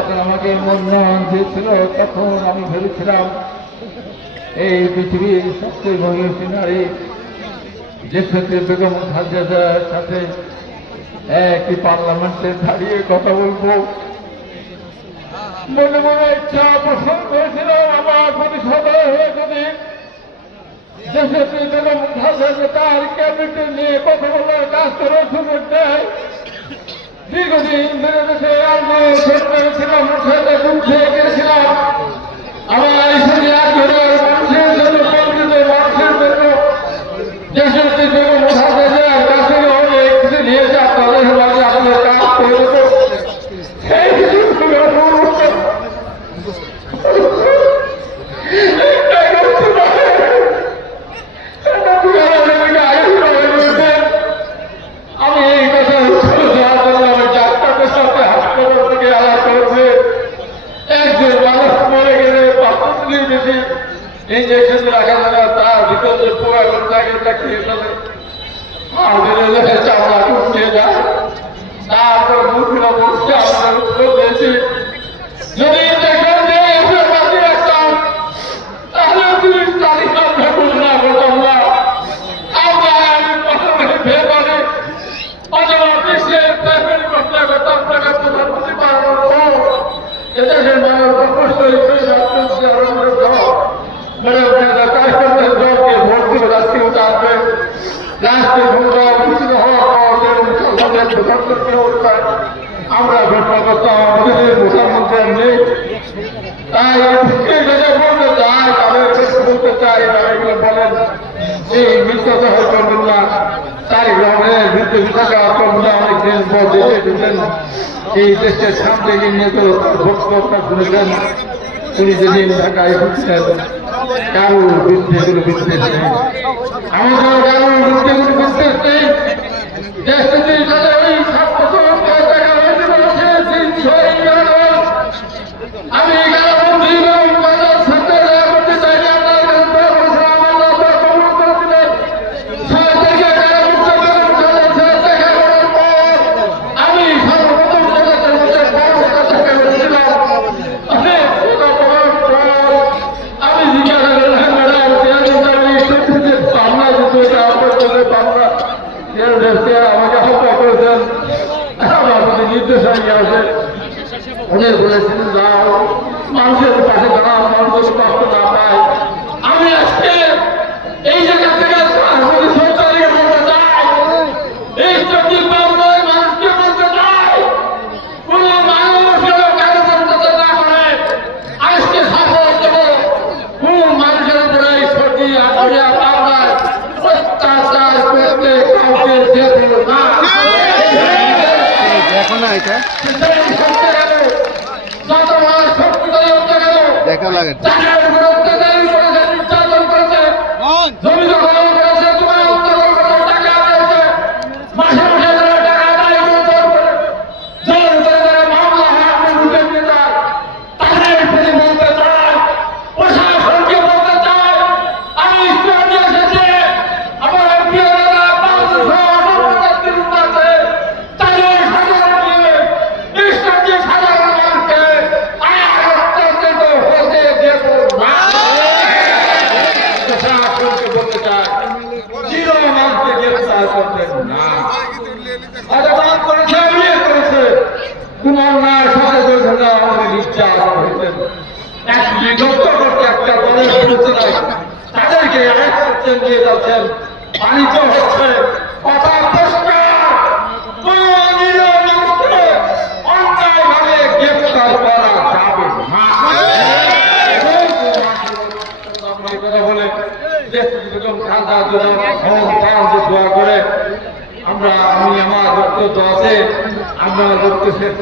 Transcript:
যখন আমাকে মনোনয়ন দিয়েছিল তখন আমি ভেবেছিলাম এই পৃথিবীর সবচেয়ে গর্বিত নারী দেশনেত্রী বেগম খালেদার সাথে একই পার্লামেন্টে দাঁড়িয়ে কথা বলবো। মনে মনে ইচ্ছা পোষণ করেছিলাম আমার প্রতি সদয় হয়ে যদি দেশনেত্রী বেগম খালেদা তার ক্যাবিনেট নিয়ে কথা বলার কাজ করে সুযোগ দেয়। দীর্ঘদিন ধরে দেশে আন্দোলন করেছিলাম, সাথে উঠে গেছিলাম আমার মানুষের জন্য কর্মীদের মানুষের জন্য দেশনেত্রী বেগম খালেদার কাছে অনেক কিছু নিয়েছে আপনাদের মাঝে আপনাদের কাজ করে দেবো। আমি এই কথা উত্তর দেওয়ার জন্য আমি ডাক্তারের সাথে হাসপাতাল থেকে আলাপ করেছে একজন মানুষ মরে গেলে পাঁচশো বেশি ইঞ্জেকশন রাখা যাবে তার ভিতরে পোড়া করে থাকে খেয়ে যাবে আমাদের চামড়া উঠে যায়। তারপর মুখগুলো বসছে আমাদের উত্তর দিয়েছি যদি ইঞ্জেকশন দিয়ে এসে বাঁচি রাখতাম তাহলে তুমি তালিকা ভেবুল না করতাম না। আমরা আমি প্রথমে ভেবারে অথবা বিশ্বের পেমেন্ট করতে করতাম টাকা প্রধানমন্ত্রী পারবো এদেশের মানুষ অবশ্যই আমরা ঘোষণা করতাম আমাদের প্রধানমন্ত্রী নেই। তাই বলতে চাই তাদের বলতে চাই এগুলো বলেন এই মিথ্যাতে হয় করবেন না। তাই রহমানের বিরুদ্ধে বিশাখা আক্রমণে অনেকদিন পর দেশে ঢুকলেন এই দেশের সামনে নিয়ে তো ভোটকর্তা শুনেছেন উনি যেদিন ঢাকায় ঢুকছেন কারোর বিরুদ্ধে এগুলো বিশ্বাস নেই, আমাদের কারোর বিরুদ্ধে এগুলো বিশ্বাস নেই। দেশ থেকে ওই 7 বছর টাকা হয়েছিল আমি আমাকে হত্যা করেছেন আমার প্রতি নির্দেশ নিয়ে আসে উনি বলেছিলেন যাও মানুষের পাশে দাঁড়াও মানুষের কষ্ট না পায়। আমি আজকে এই জায়গা থেকে সরকারকে বলতে চাই এই চব্বিশ বাংলায় মানুষকে বলতে চাই কোন মানুষের কারো বলতে না করে আজকে সফল দেব কোন মানুষের উপরে সত্যি আসিয়া বাংলায় অত্যাচার করতে কাউকে দেব না। দেখো না এটা দেখা লাগে তাদেরকে দিয়ে যাচ্ছেন বাণিজ্য হচ্ছে কথা অন্যায়ভাবে গ্রেফতার করা যাবে না। কথা বলে দোয়া করে আমি আমার রক্ত আছে আমরা রক্ত শেষ